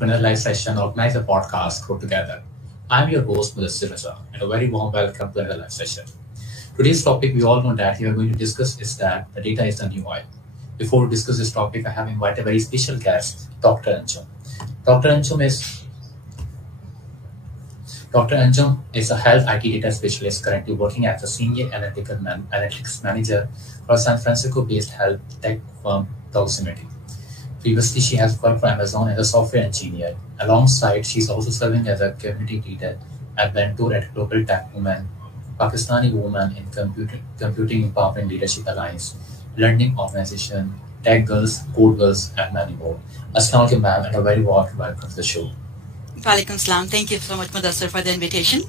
to another live session, organize a podcast, Grow Together. I'm your host, Bushra, and a very warm welcome to another live session. Today's topic, we all know that we are going to discuss is that the data is the new oil. Before we discuss this topic, I have invited a very special guest, Dr. Anjum. Dr. Anjum is a health IT data specialist currently working as a senior analytics manager for a San Francisco-based health tech firm, Doximity. Previously, she has worked for Amazon as a software engineer. Alongside, she's also serving as a community leader and mentor at GlobalTechWomen, Pakistani Women in Computing Empowering Leadership Alliance, Learning Organization, TechGirlz, CodeGirls, and many more. Assalamu alaikum, ma'am, and a very warm welcome to the show. Walaikum salam. Thank you so much, Mudassir, for the invitation.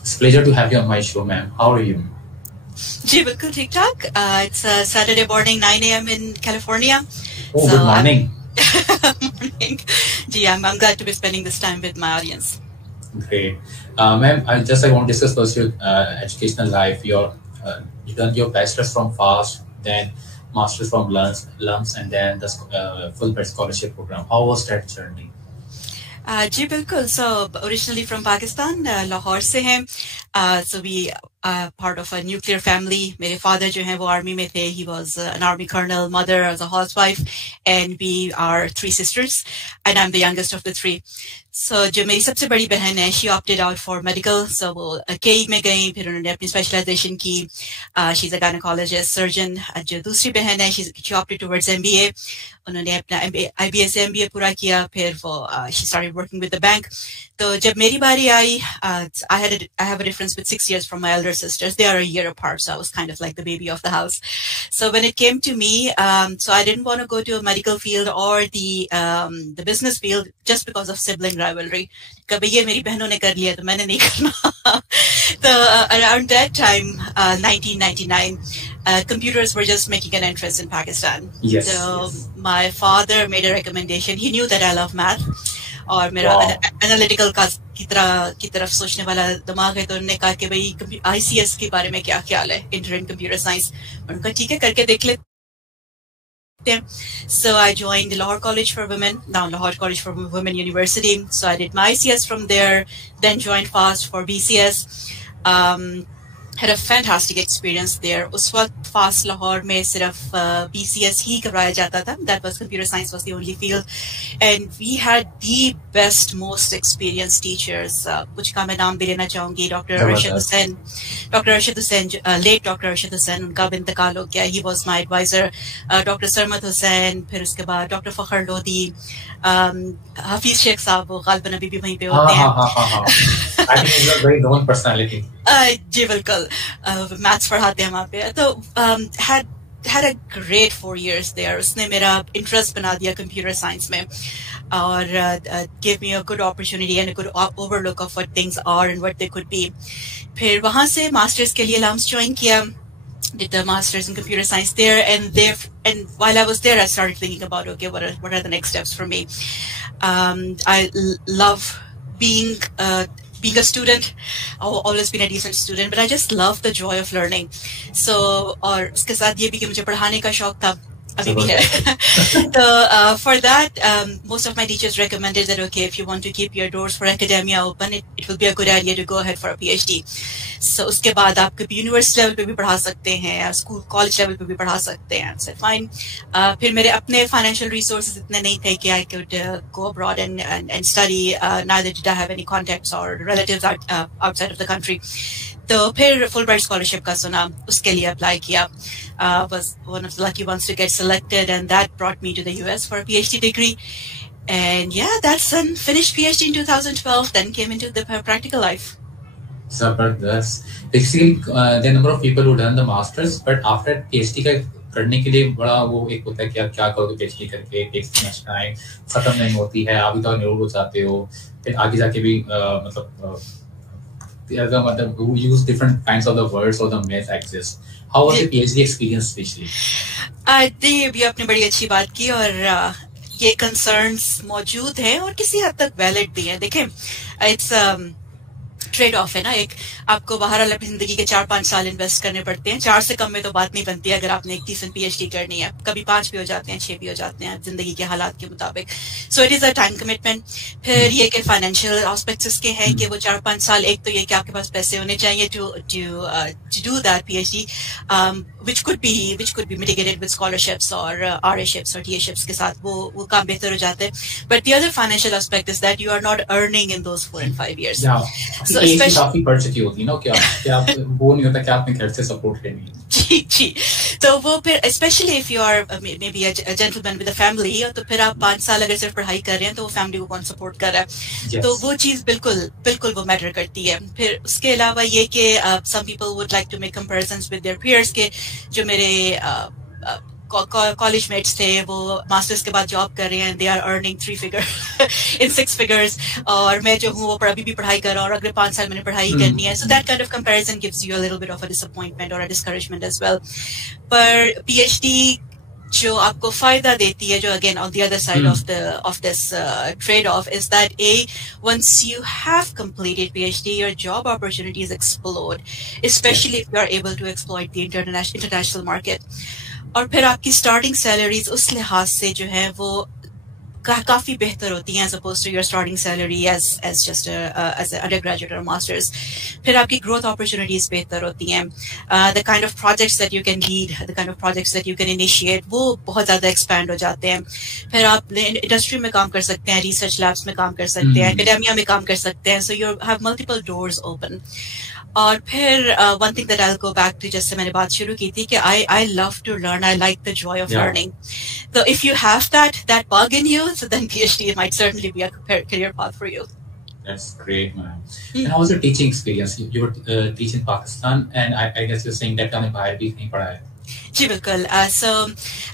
It's a pleasure to have you on my show, ma'am. How are you? Ji, bilkul theek thaak. It's a Saturday morning, 9 a.m. in California. Oh, so good morning. Morning. Ji, I'm glad to be spending this time with my audience. Great. Ma'am, I want to discuss first your educational life. You've done your bachelor's from FAST, then master's from LUMS, and then the Fulbright scholarship program. How was that journey? Ji, bilkul. So originally from Pakistan, Lahore se hain. So we are part of a nuclear family. My father jo hai wo army mein the. He was an army colonel, mother as a housewife, and we are 3 sisters, and I'm the youngest of the 3. So जो मेरी सबसे बड़ी बहन है, she opted out for medical, so वो KE में गई, फिर उन्होंने अपनी specialization की. She's a gynecologist, surgeon. जो दूसरी बहन है, she opted towards MBA. उन्होंने अपना IBA से MBA पूरा किया, फिर वो she started working with the bank. तो जब मेरी बारी आई, I have a difference with 6 years from my elder sisters. They are a year apart, so I was kind of like the baby of the house. So when it came to me, so I didn't want to go to a medical field or the business field just because of sibling rivalry. कभी ये मेरी बहनों ने कर लिया तो मैंने नहीं करना. So around that time, 1999, computers were just making an entrance in Pakistan. Yes. So my father made a recommendation. He knew that I love math. और मेरा एनालिटिकल की तरफ सोचने वाला दिमाग है, तो उन्होंने कहा कि भाई ICS के बारे में क्या ख्याल है, इंटर इन कंप्यूटर साइंस. उनका ठीक है, करके देख लेते हैं. So I joined Lahore College for Women, now Lahore College for Women University. So I did my ICS from there, then joined FAST for BCS. Had a fantastic experience there. उस वक्त FAST Lahore में सिर्फ BCS ही करवाया जाता था. That was computer science was the only field, and we had the best, most experienced teachers. कुछ का मैं नाम भी लेना चाहूँगी. Dr. Arshad Hussain, late Dr. Arshad Hussain, उनका भी इंतकाल हो गया. He was my advisor. Dr. Sarmat Hussain, फिर उसके बाद Dr. Fakhr Lodi, Hafiz Sheikh साहब, वो गालबन अभी भी वहीं पे होते हैं. I think he's a very known personality. जी बिल्कुल. मैथ्स पढ़ाते हैं वहाँ पे. तो had a great 4 years there. उसने मेरा इंटरेस्ट बना दिया कंप्यूटर साइंस में, और gave me a good opportunity and a good overlook of what things are and what they could be. फिर वहाँ से मास्टर्स के लिए LUMS ज्वाइन किया. Did the masters in computer science there, and while I was there, I started thinking about, okay, what are the next steps for me? I love being a student. I've always been a decent student, but I just love the joy of learning. So, और उसके साथ ये भी कि मुझे पढ़ाने का शौक था, अभी भी है. So for that, most of my teachers recommended that, okay, if you want to keep your doors for academia open, it will be a good idea to go ahead for a PhD. So उसके बाद आप कभी university level पे भी पढ़ा सकते हैं, या स्कूल कॉलेज लेवल पे भी पढ़ा सकते हैं. So fine. फिर मेरे अपने financial resources इतने नहीं थे कि I could go abroad and study. Neither did I have any contacts or relatives outside of the country. तो फिर Fulbright scholarship का सुना, उसके लिए अप्लाई किया. Was one of the lucky ones to get selected, and that brought me to the US for a PhD degree. And yeah, that's finished PhD in 2012, then came into the practical life. Zabardast. Basically, there are a number of people who done the masters, but after PhD का करने के लिए बड़ा वो एक होता है कि आप क्या करोगे PhD करके, एक सेमेस्टर टाइम खत्म नहीं होती है, अभी तो एनरोल हो जाते हो, फिर आगे जाके भी मतलब who use different kinds of the words or the myths exist. How was the PhD experience especially? ये भी आपने बड़ी अच्छी बात की, और ये concerns मौजूद हैं और किसी हद तक valid भी हैं. देखें, it's ट्रेड ऑफ है ना एक, आपको बाहर अपनी जिंदगी के 4-5 साल इन्वेस्ट करने पड़ते हैं, 4 से कम में तो बात नहीं बनती है अगर आपने एक डिसेंट PhD करनी है, कभी 5 भी हो जाते हैं, 6 भी हो जाते हैं जिंदगी के हालात के मुताबिक। So it is a time commitment. फिर ये कि फाइनेंशियल एस्पेक्ट्स इसके हैं कि वो 4-5 साल, एक तो ये कि आपके पास पैसे होने चाहिए to do that PhD, which could be mitigated with scholarships or RA-ships or TA-ships के साथ वो काम बेहतर हो जाते हैं। But the other financial aspect is that you are not earning in those 4 and 5 years. So especially काफी पढ़ चुकी होती है ना, क्या आप वो नहीं होता कि आपने घर से सपोर्ट लेनी है। जी तो वो फिर especially if you are maybe a gentleman with a family, तो फिर आप 5 साल अगर सिर्फ पढ़ाई कर रहे हैं तो वो फैमिली को कौन सपोर्ट कर रहा है, तो वो चीज बिल्कुल वो मैटर करती है। फिर उसके अलावा ये कि some people would like to make comparisons with their peers के जो मेरे कॉलेज मेट्स थे वो मास्टर्स के बाद जॉब कर रहे हैं, they are earning 3 figures in 6 figures, और मैं जो हूँ वो अभी भी पढ़ाई कर रहा हूँ और अगले 5 साल मैंने पढ़ाई करनी है। सो that kind of comparison gives you a little bit of a disappointment और अ डिस्करेजमेंट एज वेल। पर PhD जो आपको फायदा देती है, जो again on the other side of this trade off is that once you have completed PhD, your job opportunities explode, especially if you are able to exploit the international market. और फिर आपकी starting salaries उस लिहाज से जो है वो काफी बेहतर होती हैं as opposed to your starting salary as just as an undergraduate or masters. फिर आपकी growth opportunities बेहतर होती हैं, the kind of projects that you can lead, the kind of projects that you can initiate, वो बहुत ज़्यादा expand हो जाते हैं। फिर आप इंडस्ट्री में काम कर सकते हैं, research labs में काम कर सकते हैं, academia में काम कर सकते हैं, so you have multiple doors open. और फिर one thing that I'll go back to, जैसे मैंने बात शुरू की थी कि I love to learn, I like the joy of learning. So if you have that bug in you, so then PhD might certainly be a career path for you. That's great, man. And how was your teaching experience? You were teaching in Pakistan, and I guess you're saying that आपने बाहर भी कहीं पढ़ा है। जी बिल्कुल। So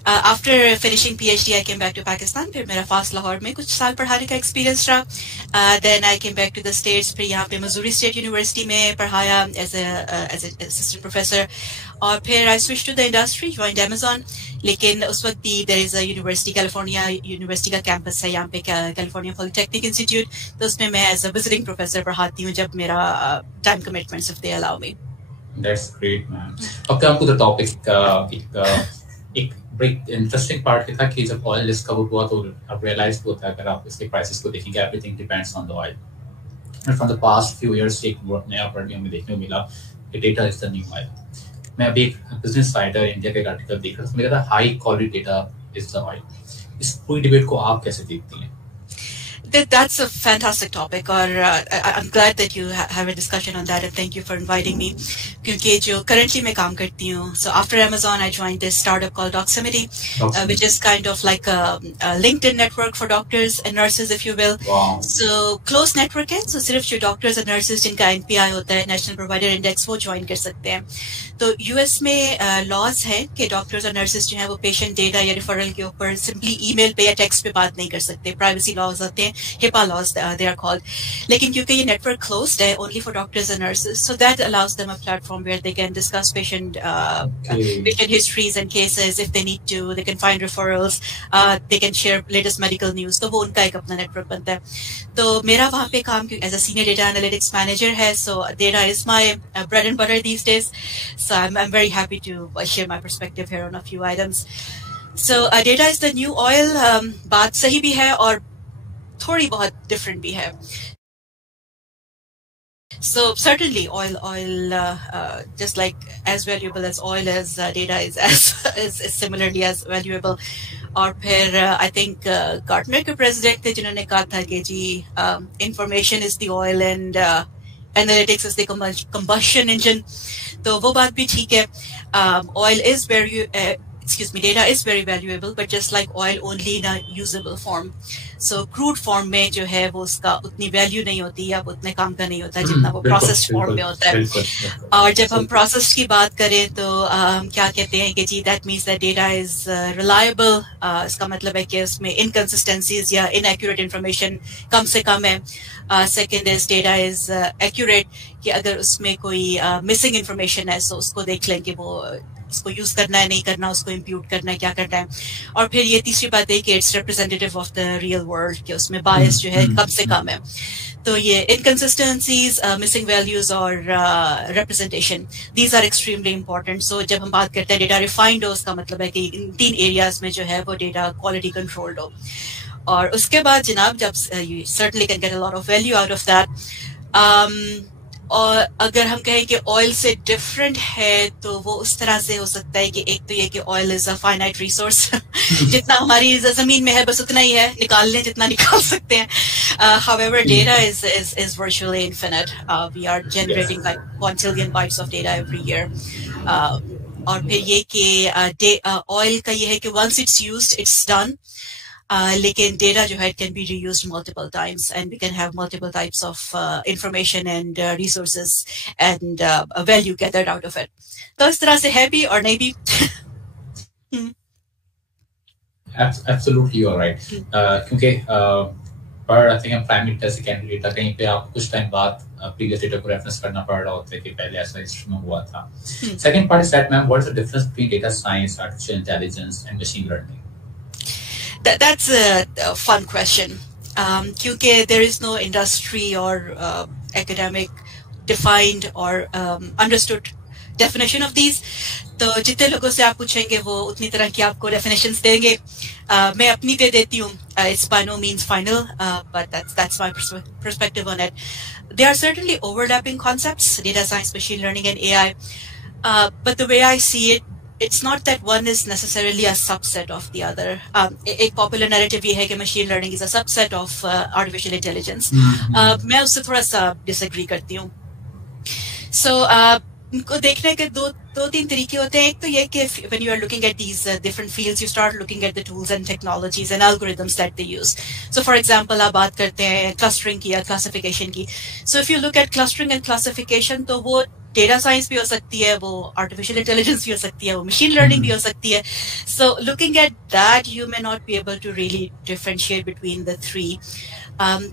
after finishing PhD, I came back to Pakistan. फिर मेरा fast Lahore में कुछ साल पढ़ाने का एक्सपीरियंस रहा। Then I came back to the States. फिर यहाँ पे मिज़ूरी स्टेट यूनिवर्सिटी में पढ़ाया as an assistant professor. और फिर I switched to the industry, joined Amazon. लेकिन उस वक्त भी there is a university, California University का कैंपस है यहाँ पे, California Polytechnic Institute. तो उसमें मैं as a visiting professor पढ़ाती हूँ जब मेरा time commitments if they allow me. That's great, man. अब come to the topic. एक big interesting part ये था कि जब oil discover हुआ तो अब realize होता है, अगर आप इसके prices को देखेंगे, everything depends on the oil. And from the past few years एक नया पढ़ने हमें देखने को मिला कि data is the new oil. मैं अभी एक बिजनेस राइटर इंडिया का एक आर्टिकल देख रहा था, मुझे लगा high quality data is the oil. इस पूरी डिबेट को आप कैसे देखती हैं? That's a fantastic topic, और I'm glad that you have a discussion on that, and thank you for inviting me. क्योंकि जो currently मैं काम करती हूँ, so after Amazon I joined this startup called Doximity, which is kind of like a LinkedIn network for doctors and nurses, if you will. Wow. So close network है, so सिर्फ जो doctors and nurses जिनका NPI होता है, National Provider Index, वो join कर सकते हैं। तो US में laws है कि doctors और nurses जो हैं वो patient data या referral के ऊपर simply email पे या text पे बात नहीं कर सकते। Privacy laws आते हैं, HIPAA laws they are called. लेकिन क्योंकि ये network closed है only for doctors and nurses, so that allows them a platform where they can discuss patient histories and cases if they need to. They can find referrals, they can share latest medical news. तो वो उनका एक अपना network बनता है। तो मेरा वहाँ पे काम as a senior data analytics manager है, so data is my bread and butter these days. So I'm very happy to share my perspective here on a few items. So data is the new oil. बात सही भी है और थोड़ी बहुत different भी है. So certainly oil just like as valuable as oil as data is similarly as valuable. और फिर I think Gartner के president थे जिन्होंने कहा था कि जी information is the oil and analytics is the combustion engine. तो वो बात भी ठीक है. Oil is data is very valuable, but just like oil, only in a usable form. So crude form में जो है वो उसका उतनी वैल्यू नहीं होती या वो उतने काम का नहीं होता जितना वो processed form में होता है. और जब हम processed की बात करें तो हम क्या कहते हैं कि जी that means that data is reliable. इसका मतलब है कि उसमें inconsistencies या inaccurate information कम से कम है. Second is data is accurate, कि अगर उसमें कोई missing information है तो उसको देख लें कि वो उसको यूज करना है नहीं करना, उसको इम्प्यूट करना है क्या करना है। और फिर ये तीसरी बात है कि it's representative of the real world, कि उसमें बायस जो है कम से कम है। तो ये इनकंसिस्टेंसीज, मिसिंग वैल्यूज और representation, these are extremely important. So जब हम बात करते हैं डेटा रिफाइंड हो, उसका मतलब है कि इन 3 एरियाज में जो है वो डेटा क्वालिटी कंट्रोल्ड हो। और उसके बाद जनाब जब you certainly can get a lot of value out of that. और अगर हम कहें कि ऑयल से डिफरेंट है तो वो उस तरह से हो सकता है कि एक तो ये कि oil is a finite resource, जितना हमारी जमीन में है बस उतना ही है, निकाल लें जितना निकाल सकते हैं। However, data is virtually infinite. We are generating like 1 trillion bytes of data every year. और फिर ये कि ऑयल का ये है कि once it's used, it's done. लेकिन डेटा जो है it can be reused multiple times and we can have multiple types of information and resources and value gathered out of it. तो इस तरह से है भी और नहीं भी। Absolutely, you're right. क्योंकि पर I think primary data secondary data कहीं पे आप कुछ टाइम बाद प्रीवियस डेटा को रेफरेंस करना पड़ रहा होता है कि पहले ऐसा हिस्ट्री में हुआ था। Second part is that ma'am, what is the difference between data science, artificial intelligence and machine learning? That's a fun question. Kyunki there is no industry or academic defined or understood definition of these. तो जितने लोगों से आप पूछेंगे वो उतनी तरह की आपको definitions देंगे। मैं अपनी दे देती हूँ। It's by no means final, but that's my perspective on it. There are certainly overlapping concepts, data science, machine learning, and AI. But the way I see it, it's not that one is necessarily a subset of the other. एक popular narrative ये है कि machine learning is a subset of artificial intelligence. मैं उससे थोड़ा सा disagree करती हूँ। So इनको देखने के दो तीन तरीके होते हैं। एक तो ये कि when you are looking at these different fields, you start looking at the tools and technologies and algorithms that they use. So for example, आप बात करते हैं clustering की या classification की। So if you look at clustering and classification, तो वो data science भी हो सकती है, वो आर्टिफिशियल इंटेलिजेंस भी हो सकती है, वो मशीन लर्निंग भी हो सकती है। So looking at that you may not be able to really differentiate between the three.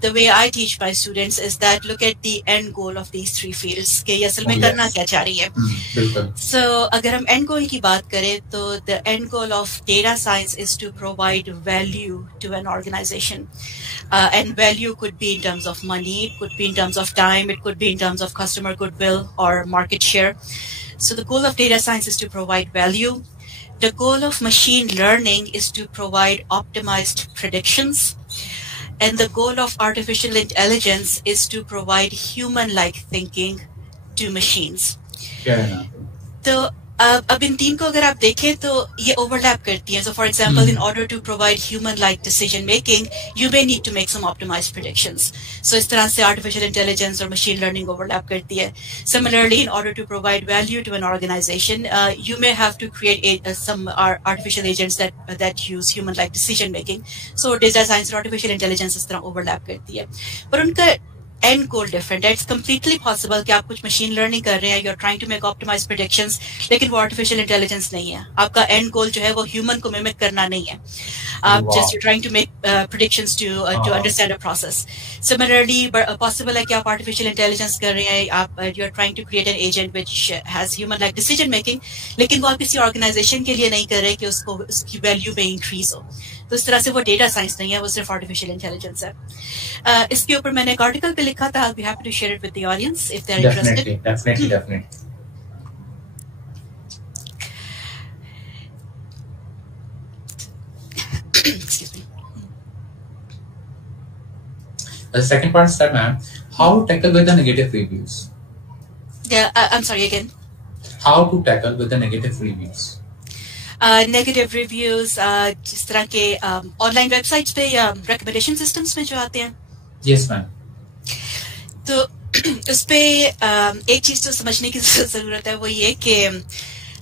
The way I teach my students is that look at the end goal of these three fields, कि ये असल में करना क्या चाह रही है। So अगर हम end goal की बात करें तो the end goal of data science is to provide value to an organization, and value could be in terms of money, it could be in terms of time, it could be in terms of customer goodwill or market share. So the goal of data science is to provide value. The goal of machine learning is to provide optimized predictions. And the goal of artificial intelligence is to provide human-like thinking to machines. Yeah. So, अब इन तीन को अगर आप देखें तो ये overlap करती हैं. So, for example, in order to provide human-like decision making, you may need to make some optimized predictions. So, इस तरह से artificial intelligence और machine learning overlap करती है. Similarly, in order to provide value to an organization, you may have to create some artificial agents that use human-like decision making. So, data science और artificial intelligence इस तरह overlap करती है. पर उनका end goal different है. It's completely possible कि आप कुछ machine learning कर रहे हैं, you're trying to make optimized predictions, लेकिन वो artificial intelligence नहीं है. आपका end goal जो है वो human को mimic करना नहीं है. Just you're trying to make predictions to understand a process. Similarly, possible है कि आप artificial intelligence कर रहे हैं, you're trying to create an agent which has human-like decision making, लेकिन वो आप किसी organization के लिए नहीं कर रहे कि उसकी value में increase हो. तो इस तरह से वो data science नहीं है, वो सिर्फ artificial intelligence है. इसके ऊपर मैंने एक article पे लिखा था. I'll be happy to share it with the audience if they're interested. Definitely. Excuse me. The second part is that, ma'am, how to tackle with the negative reviews? Yeah, I'm sorry again. How to tackle with the negative reviews? Negative reviews, जिस तरह के online websites पे या recommendation systems में जो आते हैं. Yes, ma'am. तो उस पे एक चीज तो समझने की जरूरत है, वो ये कि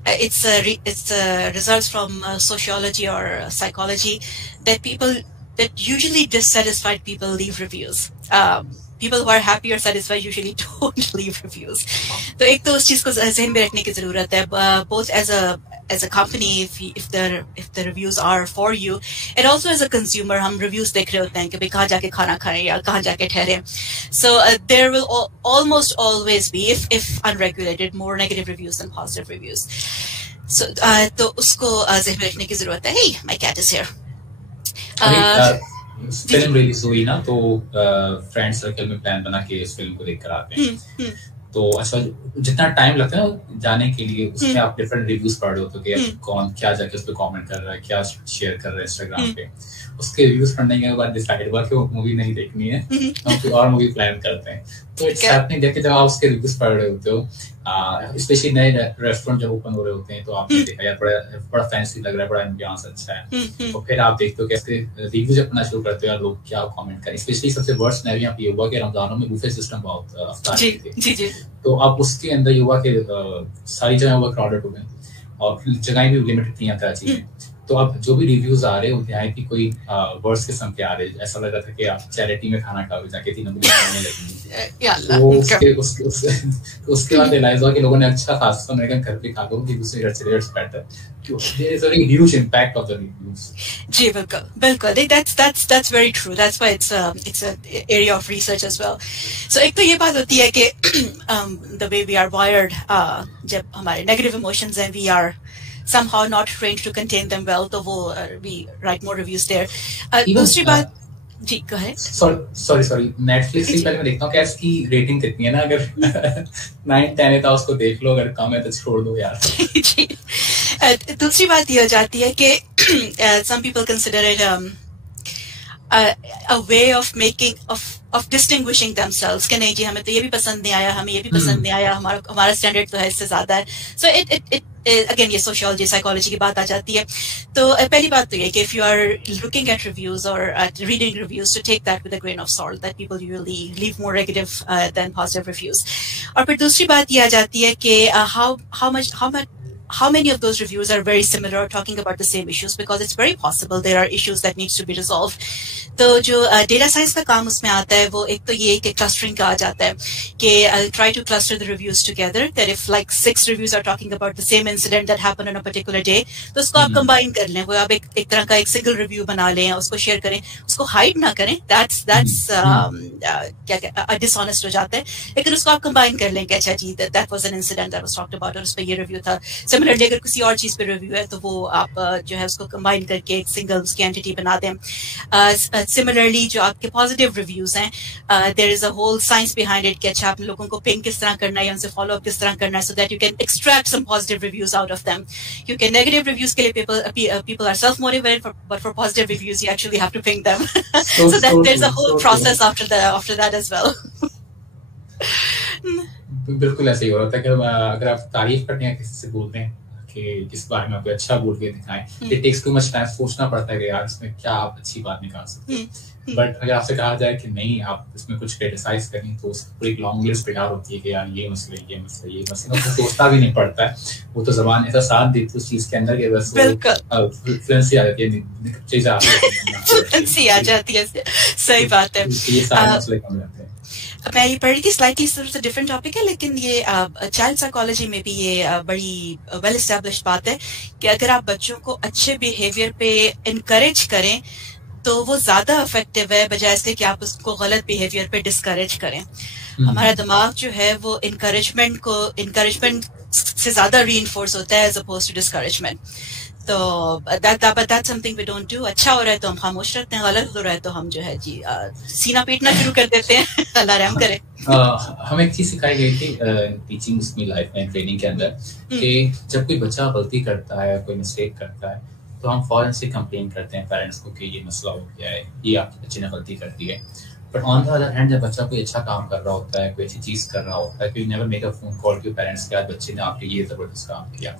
it's results from sociology or psychology that usually dissatisfied people leave reviews. People who are happy or satisfied usually don't leave reviews. तो एक तो उस चीज को ज़हन में रखने की जरूरत है, both as a company if the reviews are for you, and also as a consumer हम reviews देख रहे होते हैं कि भाई कहाँ जाके खाना खाएं या कहाँ जाके ठहरें. So there will almost always be, if unregulated, more negative reviews than positive reviews. So तो उसको ज़हन में रखने की जरूरत है. Hey, my cat is here. Film release हुई ना तो फ्रेंड सर्कल में प्लान बना के इस फिल्म को देख कर आते हैं. तो अच्छा जितना टाइम लगता है ना जाने के लिए उसमें आप डिफरेंट रिव्यूज पढ़ रहे होते हो कि कौन क्या जाके उस पर कमेंट कर रहा है, क्या शेयर कर रहा है इंस्टाग्राम पे. उसके रिव्यूज पढ़ने के बाद डिसाइड हुआ कि वो मूवी नहीं देखनी है, हम कोई और मूवी प्लान करते हैं. तो इट्स हैपनिंग देखिए जब आप उसके रिव्यूज पढ़ रहे होते हो, स्पेशली नए रेस्टोरेंट जब ओपन हो रहे होते हैं तो आपने देखा यार बड़ा फैंसी लग रहा है, बड़ा एम्बियंस अच्छा है. तो फिर आप देखते हो कि इसके रिव्यूज अपना शुरू करते हो यार लोग क्या कमेंट करें. स्पेशली सबसे वर्स्ट सिनेरियो यहाँ पे हुआ कि रमजानों में बुफे सिस्टम बहुत अफ्तार थे. तो अब उसके अंदर ये हुआ कि सारी जगह वो क्राउडेड हो गए और जगह भी लिमिटेड थी यहाँ कराची में. तो अब जो भी रिव्यूज आ रहे होते हैं कि कोई वर्ड्स किस्म के आ रहे, ऐसा लग रहा था कि आप चैरिटी में खाना खाओगे जाके 3 नंबर खाने लगेंगे. तो उसके बाद रियलाइज हुआ कि लोगों ने अच्छा खासा अमेरिकन घर पे खा लो कि दूसरे घर से rates better. There is a very huge impact of the reviews. जी बिल्कुल. That's very true. That's why it's an area of research as well. So एक तो ये बात होती है कि the way we are wired, जब हमारे negative emotions हैं, we are somehow not trained to contain them well, तो वो we write more reviews there. दूसरी बात जी कहे. Sorry. Netflix से पहले मैं देखता हूँ कि इसकी रेटिंग कितनी है ना. अगर 9-10 है तो उसको देख लो, अगर कम है तो छोड़ दो यार. जी. दूसरी बात ये हो जाती है कि some people consider it a way of distinguishing themselves कि नहीं जी हमें तो ये भी पसंद नहीं आया, हमें ये भी पसंद नहीं आया, हमारा स्टैंडर्ड तो है इससे ज्यादा है. So it again ये सोशियोलॉजी साइकोलॉजी की बात आ जाती है. तो पहली बात तो ये कि if you are looking at reviews or at reading reviews, to take that with a grain of salt, that people usually leave more negative than positive reviews. और फिर दूसरी बात ये आ जाती है कि how many of those reviews are very similar or talking about the same issues, because it's very possible there are issues that needs to be resolved. तो जो data science का काम उसमें आता है वो एक तो ये कि clustering का आ जाता है कि I'll try to cluster the reviews together, that if like 6 reviews are talking about the same incident that happened on a particular day, तो उसको आप combine कर लें, वो आप एक तरह का एक single review बना लें, उसको share करें, उसको hide ना करें. That's क्या dishonest हो जाता है. लेकिन उसको आप combine कर लें कि अच्छा जी that was an incident that was talked about और उस पर ये review था. Similarly अगर किसी और चीज पे रिव्यू है तो वो आप जो है उसको कंबाइन करके एक सिंगल उसकी एंटिटी बना दें. Similarly जो आपके पॉजिटिव रिव्यूज हैं, there is a whole science behind it कि अच्छा आप लोगों को पिंग किस तरह करना है, उनसे फॉलो अप किस तरह करना है, so that you can extract some positive reviews out of them. क्योंकि नेगेटिव रिव्यूज के लिए people are self motivated, but for positive reviews you actually have to ping them. So that there's a whole process after that as well. बिल्कुल ऐसे ही हो रहा था कि अगर आप तारीफ करते हैं किसी से बोलते हैं कि किस बारे में आपको अच्छा बोल के दिखाएं, it takes too much time, सोचना पड़ता है कि यार इसमें क्या आप अच्छी बात निकाल सकते हैं. बट अगर आपसे कहा जाए कि नहीं आप इसमें कुछ क्रिटिसाइज करें तो उसकी एक लॉन्ग लिस्ट तैयार होती है कि यार ये मसला तो सोचना भी नहीं पड़ता है. वो तो जबान ऐसा साथ देती है उस चीज के अंदर कि बस फ्लुएंसी आ जाती है, चीज आ जाती है. सही बात है. ये सारे मसले कम जाते हैं. मैं ये पढ़ रही थी, स्लाइटली से डिफरेंट टॉपिक है, लेकिन ये चाइल्ड साइकोलॉजी में भी ये बड़ी वेल एस्टैब्लिश्ड बात है कि अगर आप बच्चों को अच्छे बिहेवियर पे इनकरेज करें तो वो ज्यादा इफेक्टिव है बजाय इसके कि आप उसको गलत बिहेवियर पे डिस्करेज करें. हमारा दिमाग जो है वो इनकरेजमेंट से ज्यादा रीइंफोर्स होता है एज अपोज्ड टू डिस्करेजमेंट. तो that's something we don't do. अच्छा हो रहा है तो हम खामोश रहते हैं, गलत हो रहा है तो हम जो है जी सीना पीटना शुरू कर देते हैं. अल्लाह रहम करे. हमें एक चीज सिखाई गई थी टीचिंग में, लाइफ में, ट्रेनिंग के अंदर कि जब कोई बच्चा गलती करता है, कोई मिस्टेक करता है तो हम फौरन से कंप्लेन करते हैं पेरेंट्स को कि ये मसला हो गया है, ये आपके बच्चे ने गलती कर दी है. But on the other hand जब बच्चा कोई अच्छा काम कर रहा होता है, कोई अच्छी चीज कर रहा होता है, कोई never make a phone call to parents के आज बच्चे ने आपके ये जबरदस्त काम किया.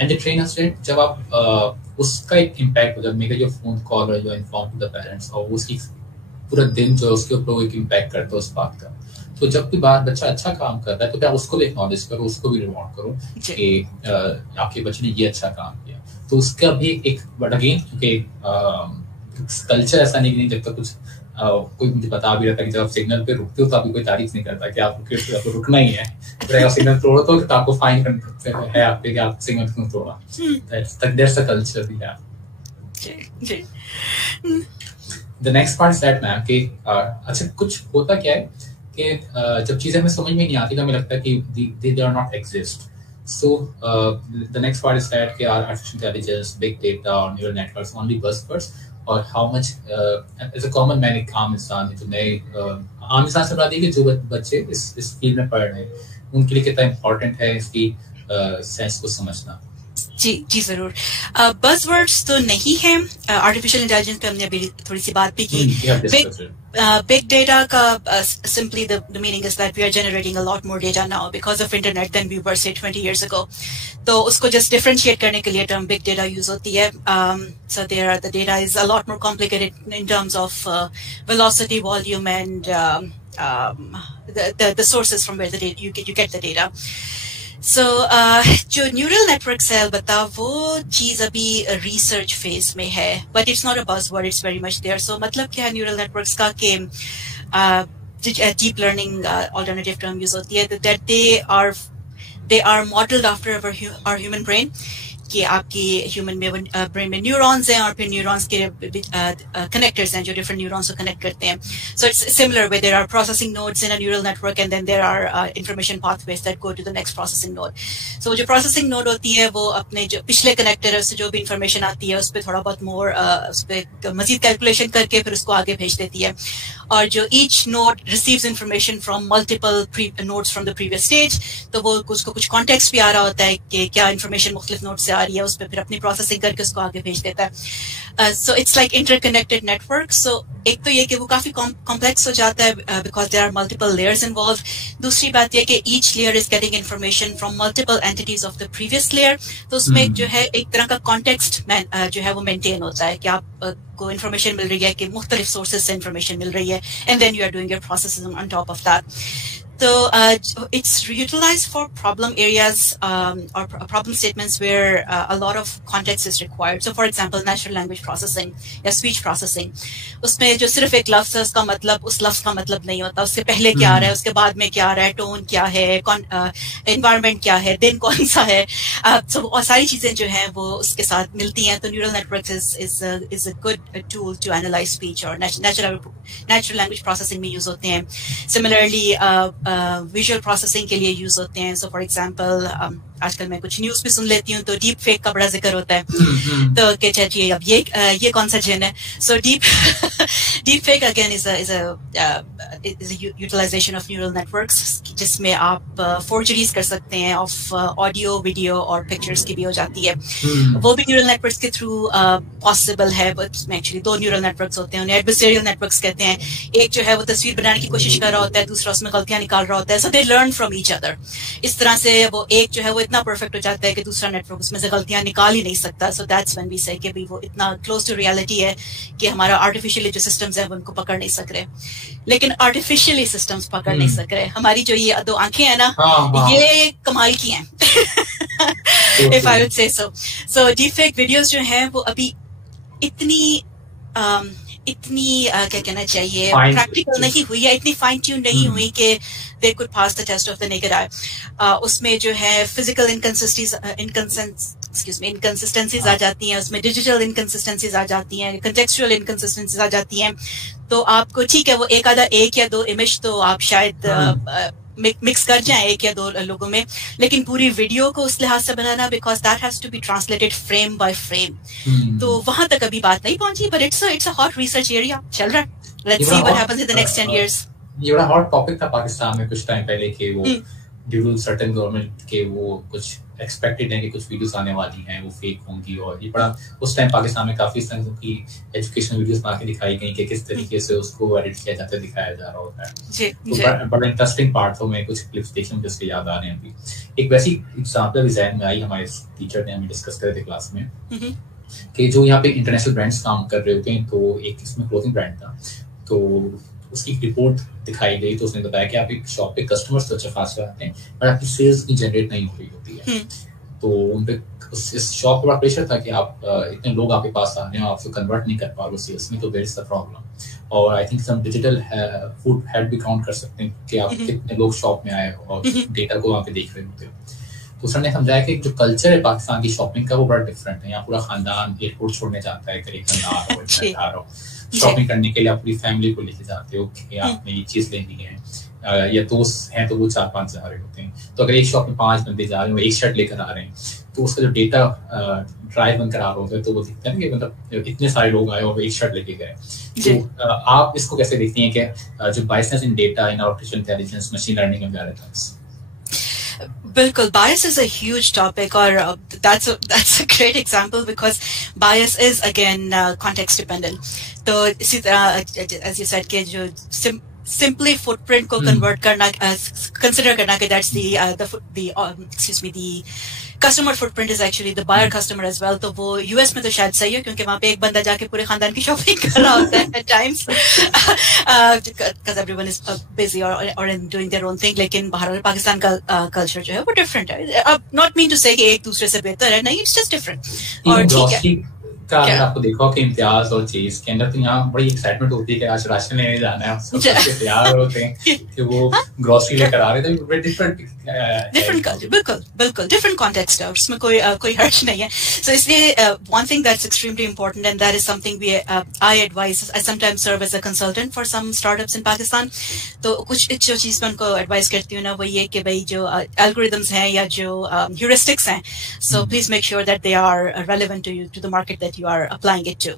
एंड द ट्रेनर सेड जब आप उसका एक इम्पैक्ट हो, जब मेरा जो फोन कॉल है जो इन्फॉर्म टू द पेरेंट्स और वो उसकी पूरा दिन जो है उसके ऊपर एक इम्पैक्ट करता है उस बात का. तो जब कोई बच्चा अच्छा काम करता है तो क्या उसको भी एक्नॉलेज करो, उसको भी रिवॉर्ड करो कि आपके बच्चे ने ये अच्छा काम किया. तो उसका भी एक बट अगेन क्योंकि कल्चर ऐसा नहीं जब तक कुछ कोई मुझे बता भी रहता है कि जब आप सिग्नल पे रुकते हो तो आपकी कोई तारीफ नहीं करता कि आप रुके तो आपको रुकना ही है. अगर आप सिग्नल तोड़ो तो आपको फाइन है आप पे कि आप सिग्नल क्यों तोड़ा. That's the culture we have. The next part is that ma'am कि अच्छा कुछ होता क्या है कि जब चीजें हमें समझ में नहीं आती तो हमें लगता है कि they are not exist. So the next part is that कि are artificial intelligence, big data और neural networks only buzzwords और how much as a common man एक आम इंसान है जो नए आम इंसान से बता दी कि जो बच्चे इस फील्ड में पढ़ रहे हैं उनके लिए कितना इम्पोर्टेंट है इसकी सेंस को समझना। जी जरूर। बज़वर्ड्स तो नहीं है आर्टिफिशियल इंटेलिजेंस पे, हमने अभी थोड़ी सी बात भी की। Big data ka simply the meaning is that we are generating a lot more data now because of internet than we were say 20 years ago. तो उसको just differentiate करने के लिए term big data use होती है. So the data is a lot more complicated in terms of velocity, volume, and the sources from where the data you get the data. So जो neural networks है अलबत्ता वो चीज़ अभी research phase में है, but it's not a buzzword, it's very much there. So मतलब क्या है न्यूरल नेटवर्क्स का कि deep learning alternative term use होती है, that they are modelled after our human brain, कि आपकी ह्यूमन ब्रेन में न्यूरॉन्स हैं और फिर न्यूरॉन्स के कनेक्टर्स हैं जो डिफरेंट न्यूरॉन्स को कनेक्ट करते हैं। So it's similar way there are processing nodes in a neural network and then there are information pathways that go to the next processing node. So जो processing node होती है वो अपने जो पिछले कनेक्टर से जो भी इंफॉर्मेशन आती है उस पर थोड़ा बहुत मोर उस पर मजीद कैलकुलेशन करके फिर उसको आगे भेज देती है। और जो each node receives information from multiple nodes from the previous stage, तो वो उसको कुछ कॉन्टेक्स्ट भी आ रहा होता है कि क्या इंफॉर्मेशन मुख्तलिफ नोड से आ रही है, उस पर फिर अपनी प्रोसेसिंग करके उसको आगे भेज देता है। So it's like interconnected network. So एक तो ये कि वो काफी कॉम्प्लेक्स हो जाता है because there are multiple layers involve. दूसरी बात यह कि each layer is getting information from multiple entities of the previous layer, तो उसमें जो है एक तरह का कॉन्टेक्स्ट जो है वो मेंटेन होता है कि आप को इन्फॉर्मेशन मिल रही है कि मुख्तलिफ सोर्सेज से इन्फॉर्मेशन मिल रही है and then you are doing your processing on top of that. So it's utilized for problem areas or problem statements where a lot of context is required. So for example, natural language processing या speech processing, उसमें जो सिर्फ एक लफ्ज़ है उसका मतलब उस लफ्ज़ का मतलब नहीं होता, उससे पहले क्या आ रहा है, उसके बाद में क्या आ रहा है, टोन क्या है, environment क्या है, दिन कौन सा है, so और सारी चीज़ें जो हैं वो उसके साथ मिलती हैं। तो neural networks is a good tool to analyze speech और natural language processing में use होते हैं। Similarly विजुअल प्रोसेसिंग के लिए यूज होते हैं। सो फॉर एग्जांपल आजकल मैं कुछ न्यूज भी सुन लेती हूँ तो डीप फेक का बड़ा जिक्र होता है, तो क्या चाहिए अब ये कौन सा जिन है। So deep fake again is a utilization of neural networks जिसमें आप फोर्जरीज कर सकते हैं ऑफ ऑडियो, वीडियो और पिक्चर्स की भी हो जाती है। वो भी न्यूरल नेटवर्क्स के थ्रू पॉसिबल है, बट उसमें एक्चुअली दो न्यूरल नेटवर्क्स होते हैं, उन्हें एडवर्सरियल नेटवर्क्स कहते हैं। एक जो है वो तस्वीर बनाने की कोशिश कर रहा होता है, दूसरा उसमें गलतियां निकाल रहा होता है। So they learn from each other. इस तरह से वो एक जो है वो इतना परफेक्ट हो जाता है कि दूसरा नेटवर्क उसमें से गलतियां निकाल ही नहीं सकता। सो दैट्स व्हेन वी से कि भाई वो इतना क्लोज टू रियलिटी है कि हमारा आर्टिफिशियली जो सिस्टम्स हैं वो उनको पकड़ नहीं सक रहे, लेकिन आर्टिफिशियली सिस्टम्स पकड़ नहीं सक रहे। हमारी जो ये दो आंखें हैं ना, ये कमाल की हैं if I would say so. So deepfake videos जो हैं वो अभी इतनी क्या कहना चाहिए, प्रैक्टिकल नहीं हुई है, इतनी फाइन ट्यून नहीं हुई कि they could pass the test of the naked eye. उसमें जो है फिजिकल इनकंसिस्टेंसीज आ जाती हैं, उसमें डिजिटल इनकंसिस्टेंसीज आ जाती हैं, कंटेक्चुअल इनकंसिस्टेंसीज आ जाती हैं। तो आपको ठीक है वो एक या दो इमेज तो आप शायद मिक्स कर जाएं एक या दो लोगों में, लेकिन पूरी वीडियो को उस लिहाज से बनाना, because that has to be translated frame by frame, तो वहां तक अभी बात नहीं पहुंची। But it's a hot research area चल रहा है। Let's see what happens in the next 10 years। ये बड़ा हॉट टॉपिक था पाकिस्तान में कुछ टाइम पहले कि वो ड्यू टू सर्टेन गवर्नमेंट के वो कुछ एक्सपेक्टेड है कि कुछ वीडियोस आने वाली हैं वो फेक होंगी, और ये बड़ा उस टाइम पाकिस्तान में काफी इस तरह की एजुकेशनल वीडियोस बना के दिखाई गई कि किस तरीके से उसको एडिट किया जाता है, दिखाया जा रहा होता है। तो बड़ा इंटरेस्टिंग पार्ट था, मैं कुछ क्लिप्स देखे मुझे इसके याद आ रहे हैं अभी। एक वैसी एग्जांपल डिजाइन में आई, हमारे टीचर ने हमें डिस्कस करे थे क्लास में कि जो यहाँ पे इंटरनेशनल ब्रांड्स काम कर रहे होते हैं, तो एक इसमें क्लोथिंग ब्रांड था, तो उसकी रिपोर्ट दिखाई गई, तो उसने बताया कि आप एक शॉप पे कस्टमर्स तो अच्छा खासा आते हैं पर आपकी सेल्स की जनरेट नहीं हो रही होती है। तो उन पे इस शॉप पर बड़ा प्रेशर था कि आप इतने लोग आपके पास आ रहे हैं, आपको कन्वर्ट नहीं कर पा रहे सेल्स में, तो देयर इज द प्रॉब्लम। और I think some digital footage भी काउंट कर सकते हैं कि आप कितने लोग शॉप में आए और डेटा को वहाँ पे देख रहे होते हो। तो सर ने समझाया कि जो कल्चर है पाकिस्तान की शॉपिंग का वो बड़ा डिफरेंट है। यहाँ पूरा खानदान एयरपोर्ट छोड़ने जाता है, शॉपिंग करने के लिए आप पूरी फैमिली को लेके जाते हो कि आपने ये चीज लेनी है, या दोस्त हैं तो वो 4-5 जा रहे होते हैं, तो अगर एक शॉप में 5 बंदे जा रहे हैं, एक शर्ट लेकर आ रहे हैं, तो उसका जो डेटा ड्राइव बनकर आ रहा होता है, तो वो दिखता है ना कि मतलब इतने सारे लोग आए और एक शर्ट लेके गए। तो आप इसको कैसे देखती हैं कि जो biasness in data, in artificial intelligence, machine learning algorithms? बिल्कुल, bias is a huge topic, or that's a great example because bias is again context dependent. तो इसी तरह as you said कि जो simply footprint को convert करना, consider करना कि that's the customer footprint is actually the buyer customer as well. तो वो US में तो शायद सही है क्योंकि वहाँ पे एक बंदा जाके पूरे खानदान की शॉपिंग कर रहा होता है at times because everyone is busy or in doing their own thing. लेकिन भारत पाकिस्तान का culture जो है वो different है. Not mean to say कि एक दूसरे से बेहतर है, नहीं, it's just different. और ठीक है, अगर आपको देखो कि इम्तियाज और चीज के अंदर तो यहाँ बड़ी एक्साइटमेंट होती है कि आज राशन लेने जाना है, सब तैयार होते हैं कि वो ग्रोसरी लेकर आ रहे थे, डिफरेंट कल्चर, बिल्कुल डिफरेंट कॉन्टेक्स्ट है, उसमें कोई हर्ज नहीं है. सो इसलिए one thing that's extremely important and that is something we I advise, I sometimes serve as a consultant for some startups in Pakistan. तो कुछ जो चीज मैं उनको एडवाइस करती हूँ ना, वो ये कि भाई जो एल्गोरिथम्स हैं या जो ह्यूरिस्टिक्स हैं, so please make sure that they are relevant to the market that you are applying it to.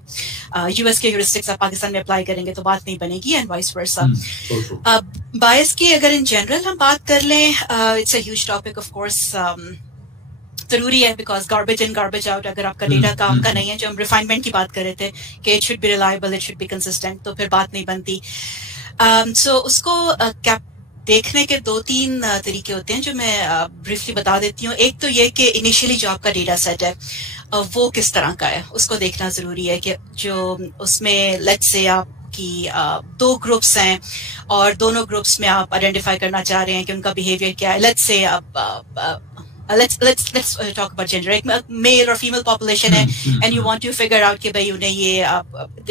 US के heuristics आप पाकिस्तान में apply करेंगे तो बात नहीं बनेगी and vice versa. Bias की अगर in general हम बात कर लें, it's a huge topic of course. जरूरी है because garbage in garbage out, अगर आपका डेटा काम का नहीं है, जो हम refinement की बात कर रहे थे कि it should be reliable, it should be consistent, तो फिर बात नहीं बनती. So उसको देखने के 2-3 तरीके होते हैं जो मैं ब्रीफली बता देती हूँ. एक तो ये कि इनिशियली जो आपका डेटा सेट है वो किस तरह का है, उसको देखना जरूरी है कि जो उसमें लेट्स से आपकी 2 ग्रुप्स हैं और दोनों ग्रुप्स में आप आइडेंटिफाई करना चाह रहे हैं कि उनका बिहेवियर क्या है. लेट्स से आप let's talk about gender. एक male or female population है and you want to figure out कि भाई उन्हें ये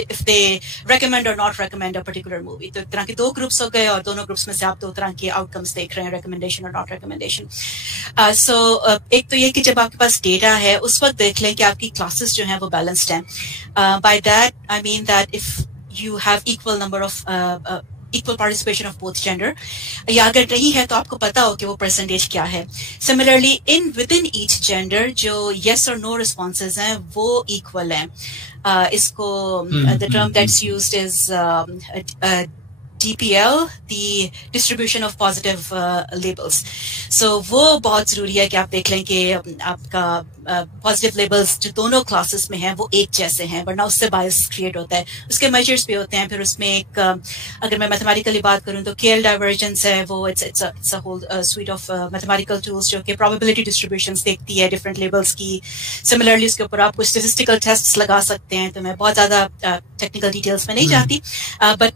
if they recommend or not recommend a particular movie. तो एक तरह के 2 ग्रुप्स हो गए और दोनों ग्रुप्स में से आप 2 तरह के आउटकम्स देख रहे हैं, recommendation or not recommendation. So एक तो ये कि जब आपके पास डेटा है उस वक्त देख लें कि आपकी क्लासेस जो हैं वो बैलेंस्ड हैं. By that I mean that if you have equal number of equal participation of both gender, या अगर नहीं है तो आपको पता हो कि वो परसेंटेज क्या है. Similarly, within each gender जो yes or no responses हैं वो equal हैं. इसको the term that's used is DPL, the distribution of positive labels. So वो बहुत जरूरी है कि आप देख लें कि आपका पॉजिटिव लेबल्स जो दोनों क्लासेस में हैं वो एक जैसे हैं, वरना उससे बायस क्रिएट होता है. उसके मेजर्स भी होते हैं. फिर उसमें एक अगर मैं मैथमेटिकली बात करूं तो KL डाइवर्जेंस है, वो it's a whole suite of mathematical tools जो कि प्रोबेबिलिटी डिस्ट्रीब्यूशंस देखती है डिफरेंट लेबल्स की. सिमिलरली उसके ऊपर आप कुछ स्टैटिस्टिकल टेस्ट्स लगा सकते हैं. तो मैं बहुत ज्यादा टेक्निकल डिटेल्स में नहीं जाती, but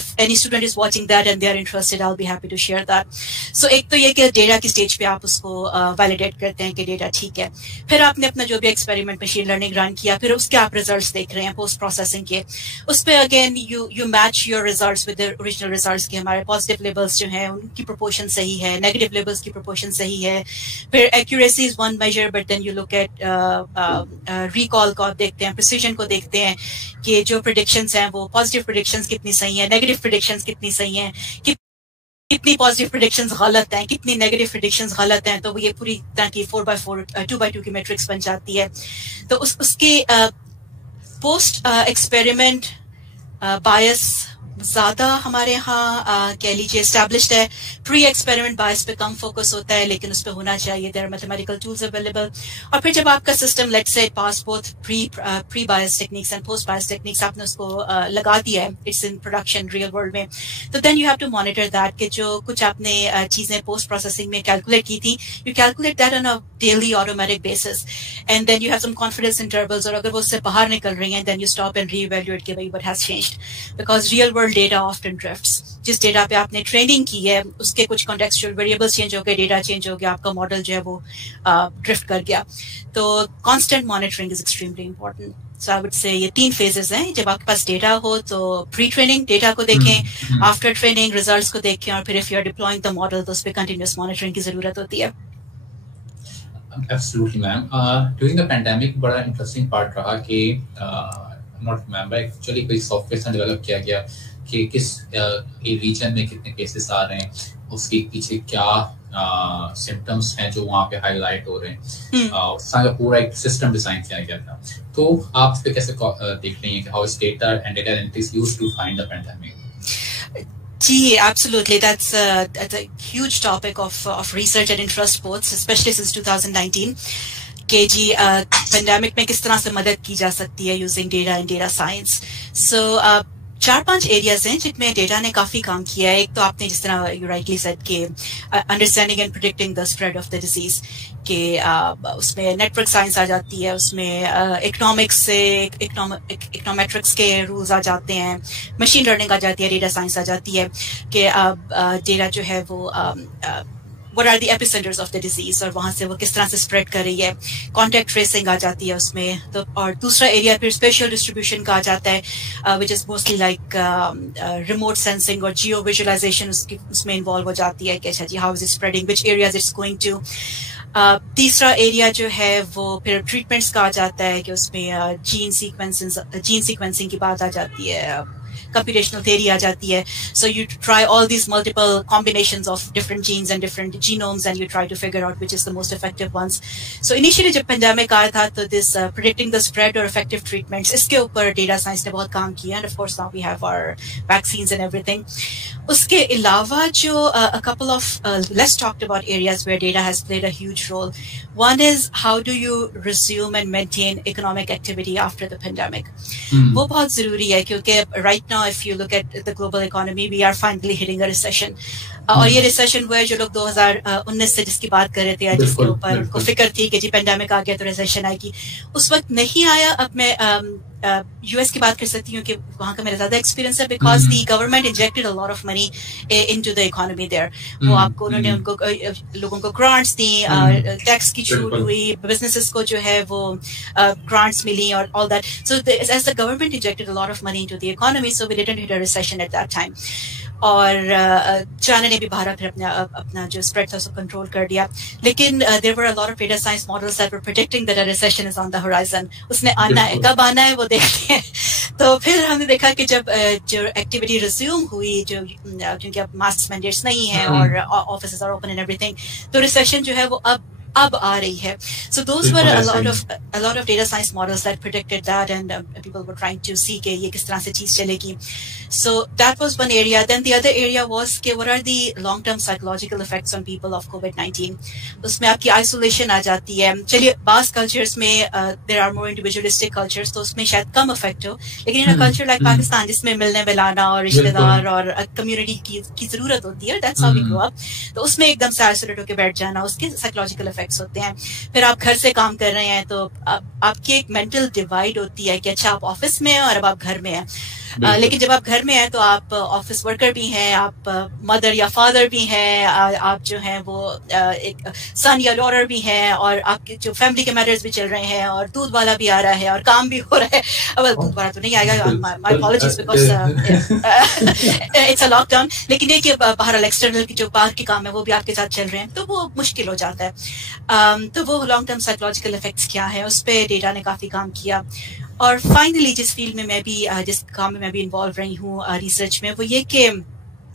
if any student is watching that and they are interested, I'll be happy to share that. So एक तो ये कि डेटा की स्टेज पे आप उसको वैलिडेट करते हैं कि डेटा ठीक है. फिर आपने अपना जो भी एक्सपेरिमेंट मशीन लर्निंग रन किया, फिर उसके आप रिजल्ट्स देख रहे हैं पोस्ट प्रोसेसिंग के. उस पे again you match your results with the original results के. हमारे पॉजिटिव लेबल्स जो हैं उनकी प्रोपोर्शन सही है, नेगेटिव लेबल्स की प्रोपोर्शन सही है. फिर accuracy is one major, but then you look at recall को आप देखते हैं, प्रिसीजन को देखते हैं कि जो प्रेडिक्शंस हैं वो पॉजिटिव प्रेडिक्शंस कितनी सही हैं, नेगेटिव प्रेडिक्शंस कितनी सही हैं, कितनी पॉजिटिव प्रेडिक्शंस गलत हैं, कितनी नेगेटिव प्रेडिक्शंस गलत हैं. तो ये पूरी तरह की 4x4 2x2 की मैट्रिक्स बन जाती है. तो उसके पोस्ट एक्सपेरिमेंट बायस ज्यादा हमारे यहाँ कह लीजिए एस्टैब्लिश्ड है. प्री एक्सपेरिमेंट बायस पे कम फोकस होता है, लेकिन उस पे होना चाहिए. There are mathematical tools available. और फिर जब आपका system let's say pass both pre bias techniques and post bias techniques आपने उसको लगा दिया है, it's in production real world में, तो then you have to monitor that कि जो कुछ आपने चीजें पोस्ट प्रोसेसिंग में कैलकुलेट की थी, you calculate that on a daily automatic basis and then you have some confidence intervals. और अगर वो उससे बाहर निकल रही हैं, then you stop and reevaluate कि भाई what has changed, because real world data often drifts. जिस डेटा पे आपने ट्रेनिंग की है उसके कुछ कॉन्टेक्सचुअल वेरिएबल्स चेंज हो गए, डेटा चेंज हो गया, आपका मॉडल जो है वो ड्रिफ्ट कर गया. तो constant monitoring is extremely important. So I would say ये 3 फेजेस हैं. जब आपके पास डेटा हो तो प्री ट्रेनिंग डेटा को देखें, आफ्टर ट्रेनिंग रिजल्ट्स को देखें, और फिर if you are deploying the model तो उस पर कंटिन्यूअस मॉनिटरिंग की जरूरत होती है. Absolutely, ma'am. During the pandemic, बड़ा इंटरेस्टिंग पार्ट रहा कि नॉट रिमेम्बर एक्चुअली कोई सॉफ्टवेयर डेवलप किया गया कि किस रीजन में कितने केसेस आ रहे हैं, उसके पीछे क्या सिम्टम्स हैं जो वहाँ पे हाईलाइट हो रहे हैं, उसका पूरा एक सिस्टम डिजाइन किया गया था। तो आप इस पे कैसे देख रही हैं कि how is data and data analytics used to find the pandemic? Gee, absolutely. That's a huge topic of research and interest both, especially since 2019. कि जी पेंडेमिक में किस तरह से मदद की जा सकती है using data and data science. So 4-5 areas हैं जिनमें डेटा ने काफी काम किया है। एक तो आपने जिस तरह यू राइटली सेड कि understanding and predicting the spread of the disease, कि उसमें नेटवर्क साइंस आ जाती है, उसमें इकोनॉमिक्स से इकोनॉमेट्रिक्स के रूल्स आ जाते हैं, मशीन लर्निंग आ जाती है, डेटा साइंस आ जाती है कि डेटा जो है वो what are the epicenters of the disease और वहां से वो किस तरह से स्प्रेड कर रही है, कॉन्टैक्ट ट्रेसिंग आ जाती है उसमें। तो और दूसरा एरिया फिर स्पेशल डिस्ट्रीब्यूशन का आ जाता है which is mostly like remote sensing और जियो विजुअलाइजेशन उसमें इन्वॉल्व हो जाती है कि अच्छा जी how is it spreading, which areas it's going to. तीसरा एरिया जो है वो फिर ट्रीटमेंट्स का आ जाता है कि उसमें जीन सीक्वेंसिंग की बात आ जाती है, computational theory आ जाती है। So you try all these multiple combinations of different genes and different genomes and you try to figure out which is the most effective ones. So initially जब pandemic आया था तो this predicting the spread or effective treatments, इसके ऊपर data science ने बहुत काम किया, and of course now we have our vaccines and everything. उसके अलावा जो a couple of less talked about areas where data has played a huge role. One is how do you resume and maintain economic activity after the pandemic. वो बहुत जरूरी है क्योंकि right now if you look at the global economy, we are finally hitting a recession. और ये recession हुआ है जो लोग 2019 से जिसकी बात कर रहे थे, जिसके ऊपर उनको फिक्र थी कि जी पेंडेमिक आ गया तो recession आएगी, उस वक्त नहीं आया। अब मैं यूएस की बात कर सकती हूँ कि वहाँ का मेरा ज्यादा एक्सपीरियंस है because the government injected a lot of money into the economy there. वो आपको उन्होंने उनको लोगों को ग्रांट्स दी, टैक्स की छूट हुई, बिजनेसेस को जो है वो ग्रांट्स मिली और all that. So as the government injected a lot of money into the economy, so we didn't hit a recession at that time. और चाइना ने भी बाहर फिर अपना जो स्प्रेड था उसको कंट्रोल कर दिया। लेकिन there were a lot of data science models that were predicting that a recession is on the horizon. उसने आना है, कब आना है वो देखते हैं। तो फिर हमने देखा कि जब जो एक्टिविटी रिज्यूम हुई, जो क्योंकि अब मास्क मैंडेट्स नहीं है और offices are open and everything, तो रिसेशन जो है वो अब आ रही है। So those were a lot of data science models that predicted that, and people were trying to see कि ये किस तरह से चीज चलेगी. So that was one area. Then the other area was कि what are the long-term psychological effects on people of COVID-19. उसमें आपकी isolation आ जाती है। चलिए बास cultures में there are more individualistic cultures, तो उसमें शायद कम effect हो, लेकिन in a culture like Pakistan जिसमें मिलने मिलाना और रिश्तेदार और community की जरूरत होती है, that's how we grew up, तो उसमें एकदम से isolate होकर बैठ जाना, उसके psychological होते हैं। फिर आप घर से काम कर रहे हैं तो आपकी एक मेंटल डिवाइड होती है कि अच्छा आप ऑफिस में हैं और अब आप घर में हैं। लेकिन जब आप घर में हैं तो आप ऑफिस वर्कर भी हैं, आप मदर या फादर भी हैं, आप जो हैं वो एक सन या डॉटर भी हैं, और आपके जो फैमिली के मैटर्स भी चल रहे हैं, और दूध वाला भी आ रहा है और काम भी हो रहा है। अब दूध वाला तो नहीं आएगा, my apologies because it's a lockdown, लेकिन ये कि बाहर एक्सटर्नल की जो बाहर के काम है वो भी आपके साथ चल रहे हैं, तो वो मुश्किल हो जाता है। तो वो लॉन्ग टर्म साइकोलॉजिकल इफेक्ट्स क्या है, उस पर डेटा ने काफी काम किया। और फाइनली जिस फील्ड में मैं भी जिस काम में मैं भी इन्वॉल्व रही हूँ रिसर्च में, वो ये कि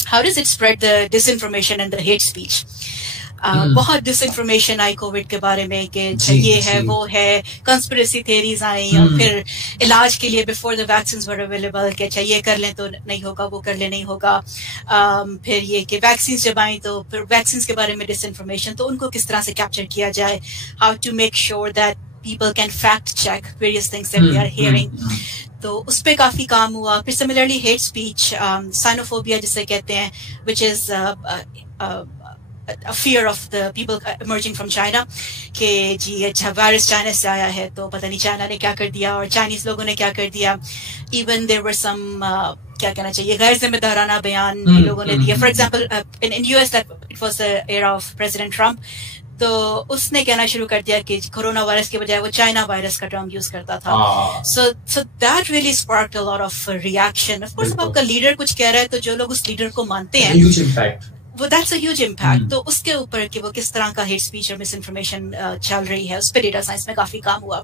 how does it spread the disinformation and the hate speech. बहुत डिसइंफॉर्मेशन आई कोविड के बारे में कि ये है वो है, कंस्पिरेसी थ्योरीज आई, और फिर इलाज के लिए before the vaccines were available कि अच्छा ये कर लें तो नहीं होगा, वो कर ले नहीं होगा। फिर ये कि वैक्सीन्स जब आई तो फिर वैक्सीन्स के बारे में डिसइंफॉर्मेशन, तो उनको किस तरह से कैप्चर किया जाए, how to make sure that people can fact check various things that they are hearing. तो उस पे काफी काम हुआ। फिर similarly hate speech, xenophobia जिसे कहते हैं, which is a fear of the people emerging from China, कि जी अच्छा वायरस चाइना से आया है तो पता नहीं चाइना ने क्या कर दिया और चाइनीज लोगों ने क्या कर दिया। Even there were some क्या कहना चाहिए गैर जिम्मेदाराना बयान लोगों ने दिया। For example, in US that it was the era of President Trump, तो उसने कहना शुरू कर दिया कि कोरोना वायरस के बजाय वो चाइना वायरस का टर्म यूज करता था। So that really sparked a lot of reaction. Of course, आपका लीडर कुछ कह रहा है तो जो लोग उस लीडर को मानते हैं, huge impact. वो that's a huge impact. तो उसके ऊपर कि वो किस तरह का हेट स्पीच और मिस इन्फॉर्मेशन चल रही है, उस पर डेटा साइंस में काफी काम हुआ।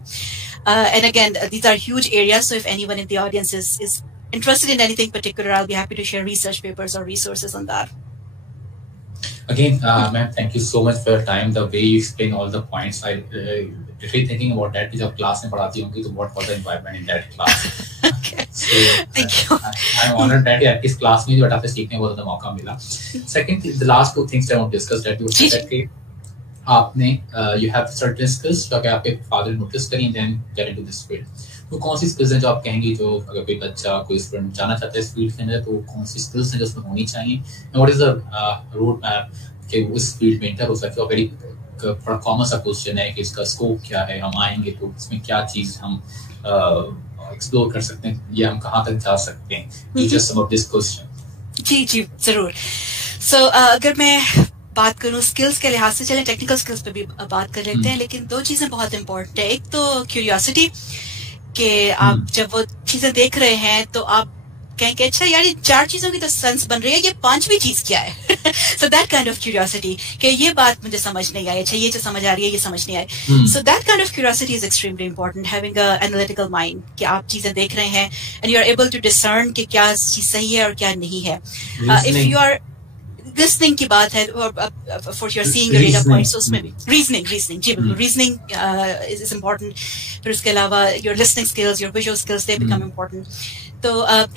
And again, these are huge areas. So if anyone in the audience is interested in anything particular, I'll be happy to share research papers or resources on that. Again, ma'am, thank you so much for your time. The way you explain all the points, I literally thinking about that. जब class में पढ़ाती होंगी, तो what was the environment in that class? Okay. So, thank you. I'm honored that at this class में जो आपसे सीखने को तो मौका मिला. Second, the last two things I want to discuss that you said that कि आपने you have certain skills जो कि आपके father notice करी and then get into this field. तो कौन सी स्किल्स हैं जो आप कहेंगी जो अगर कोई बच्चा कोई स्टूडेंट जाना चाहता है इस फील्ड के अंदर तो कौन सी स्किल्स हैं जो उसमें होनी चाहिए and what is the road map कि उस फील्ड में एंटर हो सके और वेरी कॉमन सा क्वेश्चन है कि इसका स्कोप क्या है हम आएंगे तो इसमें क्या चीज हम एक्सप्लोर कर सकते हैं या हम कहाँ तक जा सकते हैं just some of this question जी जी जरूर सो अगर मैं बात करूं स्किल्स के लिहाज से चलें टेक्निकल स्किल्स पे भी बात कर लेते हैं लेकिन दो चीजें बहुत इंपॉर्टेंट है एक तो क्यूरियोसिटी कि आप जब वो चीजें देख रहे हैं तो आप कहेंगे अच्छा यार ये 4 चीजों की तो सेंस बन रही है ये 5वीं चीज क्या है सो दैट काइंड ऑफ क्यूरियोसिटी कि ये बात मुझे समझ नहीं आई अच्छा ये जो समझ आ रही है ये समझ नहीं आई so that kind of curiosity is extremely important having a analytical mind कि आप चीजें देख रहे हैं and you are able to discern कि क्या चीज सही है और क्या नहीं है इफ यू आर listening की बात है for you're seeing the data points उसमें भी reasoning जी बिल्कुल reasoning is important फिर उसके अलावा your listening skills your visual skills they become important so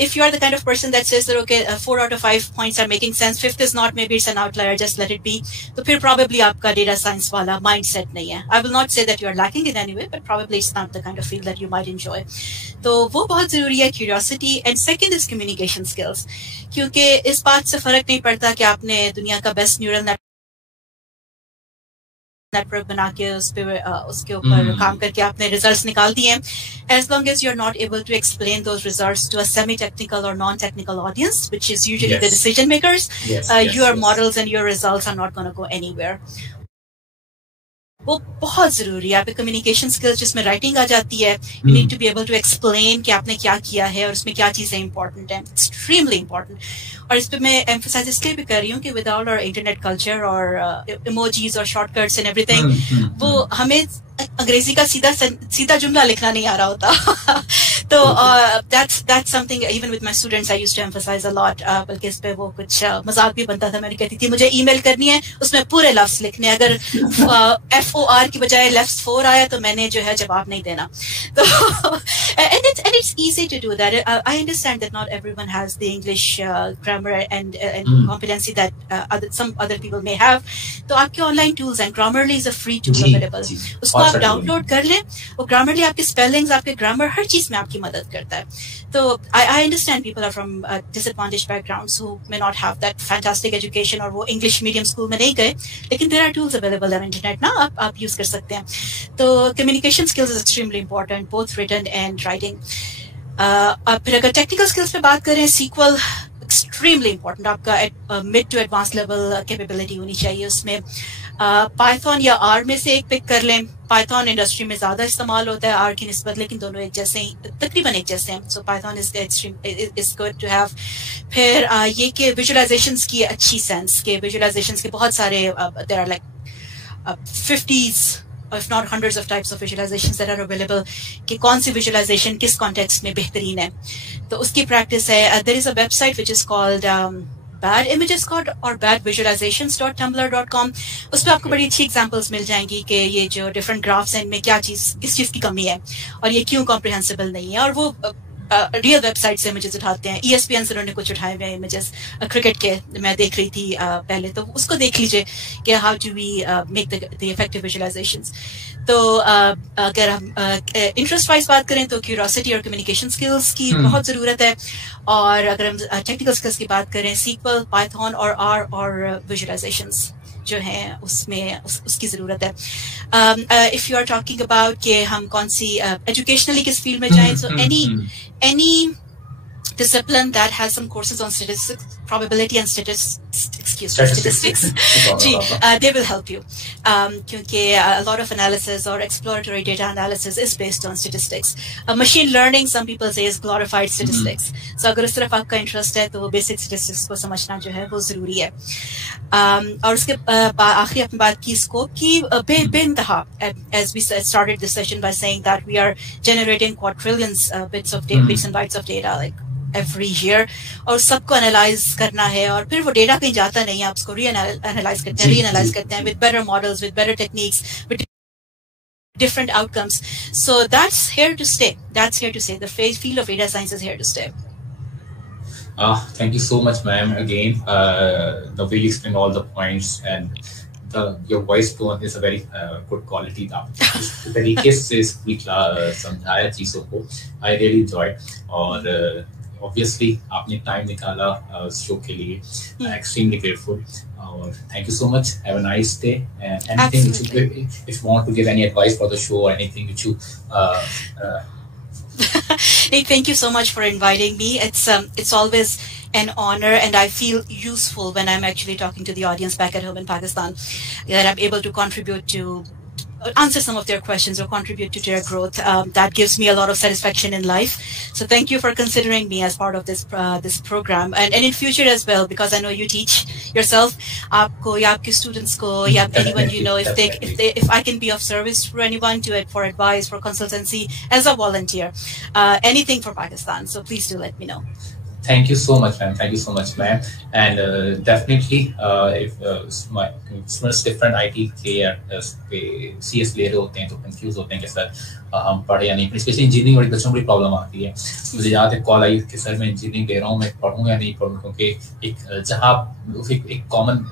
if you are the kind of person that says that okay 4 out of 5 points are making sense 5th is not maybe it's an outlier just let it be तो फिर probably आपका data science वाला mindset नहीं है I will not say that you are lacking in any way but probably it's not the kind of field that you might enjoy तो वो बहुत जरूरी है curiosity and second is communication skills क्योंकि इस बात से फर्क नहीं पड़ता कि आपने दुनिया का बेस्ट न्यूरल नेटवर्क बना के उसके ऊपर काम करके आपने रिजल्ट्स निकाल दिए as long as you're not able to explain those results to a semi-technical or non-technical audience which is usually the decision makers your models and your results are not going to go anywhere वो बहुत जरूरी है आपके communication skills जिसमें writing आ जाती है you need to be able to explain कि आपने क्या किया है और उसमें क्या चीजें इंपॉर्टेंट हैं एक्सट्रीमली इंपॉर्टेंट और इस पे मैं एम्फसाइज इसलिए भी कर रही हूँ कि विदाउट आवर इंटरनेट कल्चर और इमोजीज और शॉर्टकट्स एंड एवरीथिंग वो हमें अंग्रेजी का सीधा जुमला लिखना नहीं आ रहा होता तो that's something even with my students I used to emphasize a lot बल्कि इस पे वो कुछ मजाक भी बनता था मैंने कहती थी मुझे ईमेल करनी है उसमें पूरे लफ्ज लिखने अगर FOR की बजाय left 4 आया तो मैंने जो है जवाब नहीं देना तो and it's easy to do that I understand that not everyone has the English grammar and competency that some other people may have तो आपके ऑनलाइन टूल्स हैं Grammarly is a free tool available उसको आप download कर लें और Grammarly आपके spellings आपके ग्रामर हर चीज में आपकी मदद करता है तो I understand people are from disadvantaged backgrounds who may not have that fantastic education और वो English medium school में नहीं गए लेकिन there are tools available on internet ना आप यूज कर सकते हैं तो communication skills is extremely important both written and writing फिर अगर technical skills पे बात करें SQL extremely important आपका mid to advanced level capability होनी चाहिए उसमें पाइथन या आर में से एक पिक कर लें पाइथन इंडस्ट्री में ज्यादा इस्तेमाल होता है आर की निस्बत लेकिन दोनों एक जैसे ही तकरीबन एक जैसे हैं so Python is good to have फिर ये कि विजुअलाइजेशंस की अच्छी सेंस के विजुअलाइजेशंस के बहुत सारे there are like 50s if not hundreds of types of visualizations that are available कि कौन सी visualization किस context में बेहतरीन है तो उसकी practice है there is a website which is called badimageskod.badvisualizations.tumblr.com उस पर आपको बड़ी अच्छी एग्जांपल्स मिल जाएंगी कि ये जो डिफरेंट ग्राफ्स हैं इनमें क्या चीज किस चीज की कमी है और ये क्यों कॉम्प्रिहेंसिबल नहीं है और वो रियल वेबसाइट से इमेजेस उठाते हैं ESPN से उन्होंने कुछ उठाए हुए इमेजेस क्रिकेट के मैं देख रही थी पहले तो उसको देख लीजिए कि how do we make the effective visualizations तो अगर हम इंटरेस्ट वाइज बात करें तो क्यूरियोसिटी और कम्युनिकेशन स्किल्स की बहुत जरूरत है और अगर हम टेक्निकल स्किल्स की बात करें SQL पाइथन और R और विजुअलाइजेशंस जो है उसमें उसकी जरूरत है if you are talking about कि हम कौन सी एजुकेशनली किस फील्ड में जाएं सो any discipline that has some courses on statistics probability and statistics they will help you क्योंकि a lot of analysis or exploratory data analysis is based on statistics machine learning some people say is glorified statistics so अगर उस तरफ आपका interest है तो वो basic statistics को समझना जो है वो जरूरी है और उसके आखिरी अपनी बात की स्कोप की बेइंतहा as we started this session by saying that we are generating quadrillions bits and bytes of data like every year और सबको एनालाइज करना है और फिर वो डेटा कहीं जाता नहीं है, आप उसको रीएनालाइज करते हैं with better models, with better techniques, with different outcomes. So that's here to stay. The field of data science is here to stay. Thank you so much, ma'am. Again, the way you explain all the points and your voice tone is a very good quality. इस तरीके से समझाया चीज़ों को, I really enjoyed. और obviously आपने time निकाला show के लिए, extremely grateful. Thank you so much. Have a nice day. And anything if you want to give any advice for the show or anything which you. Nick, thank you so much for inviting me. It's always an honor, and I feel useful when I'm actually talking to the audience back at home in Pakistan, that I'm able to contribute to answer some of their questions or contribute to their growth. That gives me a lot of satisfaction in life. So thank you for considering me as part of this program, and in future as well, because I know you teach yourself. Aapko ya aapke students ko ya anyone you know, if I can be of service for anyone, to it for advice, for consultancy, as a volunteer, anything for Pakistan. So please do let me know. Thank you so much, ma'am. Thank you so much, ma'am. And definitely, if my students different IT के CS ले रहे होते हैं तो confuse होते हैं कि sir हम पढ़े या नहीं, especially engineering वाले बच्चों को बड़ी प्रॉब्लम आती है. मुझे याद है कॉल आई कि सर मैं इंजीनियरिंग ले रहा हूँ, मैं पढ़ूँ या नहीं पढ़ूँ, क्योंकि जहाँ एक कॉमन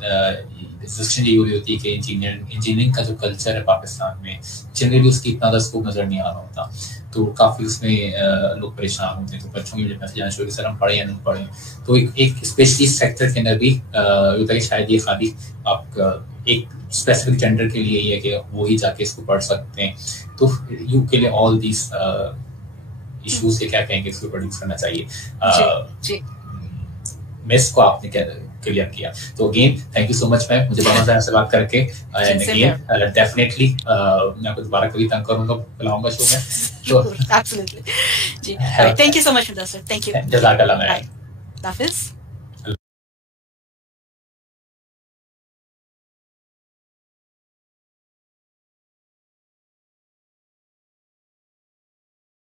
डिस्कशन ये होती है कि इंजीनियरिंग का जो कल्चर है पाकिस्तान में, जनरली उसकी इतना ज़्यादा स्कोप नज़र नहीं आ रहा होता, तो काफ़ी उसमें लोग परेशान होते हैं. तो बच्चों की मैसेज आना शुरू कि सर हम पढ़ें या नहीं पढ़ें. तो एक स्पेशली सेक्टर के अंदर भी होता है कि शायद ये खाली आप एक स्पेसिफिक जेंडर के लिए ही है कि वो ही जाके इसको पढ़ सकते हैं. तो यू के लिए ऑल दीज इश्यूज के क्या कहेंगे, इसको प्रोड्यूस करना चाहिए. मिस को आपने क्लियर किया. तो again thank you so much ma'am, मुझे बहुत मजा आया आपसे बात करके. एंड अगेन डेफिनेटली मैं आपको दोबारा कभी तंग करूंगा, बुलाऊंगा शो में. तो एब्सोल्युटली जी, thank you so much sir. Thank you. जज़ाकल्लाह मैम. हाफिज.